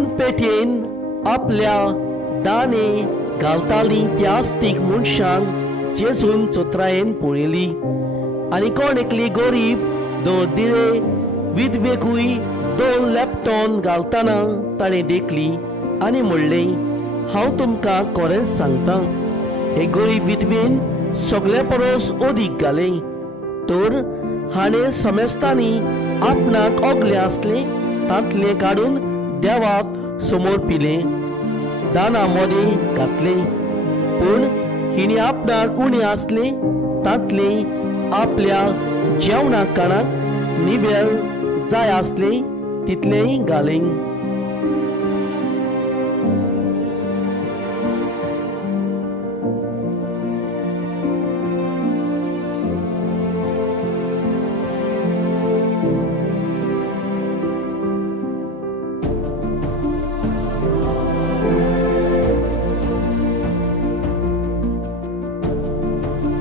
दोन पेटयेन आपल्या दाणे घालताली त्या आस्तीक मनशांक जेजून चोत्रायेन पळयली. आनी कोण एकली गरीब दोन दिरे विधवेकूय 2 लेपटॉन घालतना ताणें देखली आनी म्हणलें, हांव तुमकां खरेंच सांगतां, हे गरीब विधवेन सगळे परस अदीक घालें. तर हाणें समेस्तांनी आपणाक ओगलें आसलें तांतलें काडून देवाक समोर पिलें, दाना मदें घातलें. पूण हिणें आपणाक उणें आसलें तांतलें आपल्या जेवणाक काणाक निबेल जाय आसलें तितलेंय घालें.